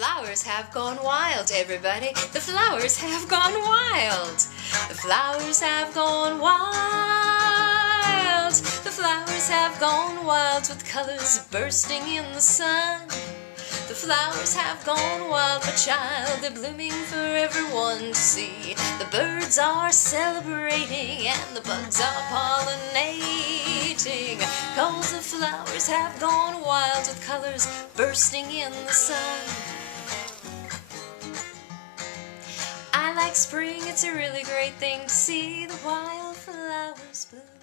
flowers have gone wild, everybody. The flowers have gone wild. The flowers have gone wild. The flowers have gone wild with colors bursting in the sun. The flowers have gone wild, my child, they're blooming for everyone to see. The birds are celebrating and the bugs are pollinating, 'cause the flowers have gone wild with colors bursting in the sun. I like spring, it's a really great thing to see the wildflowers bloom.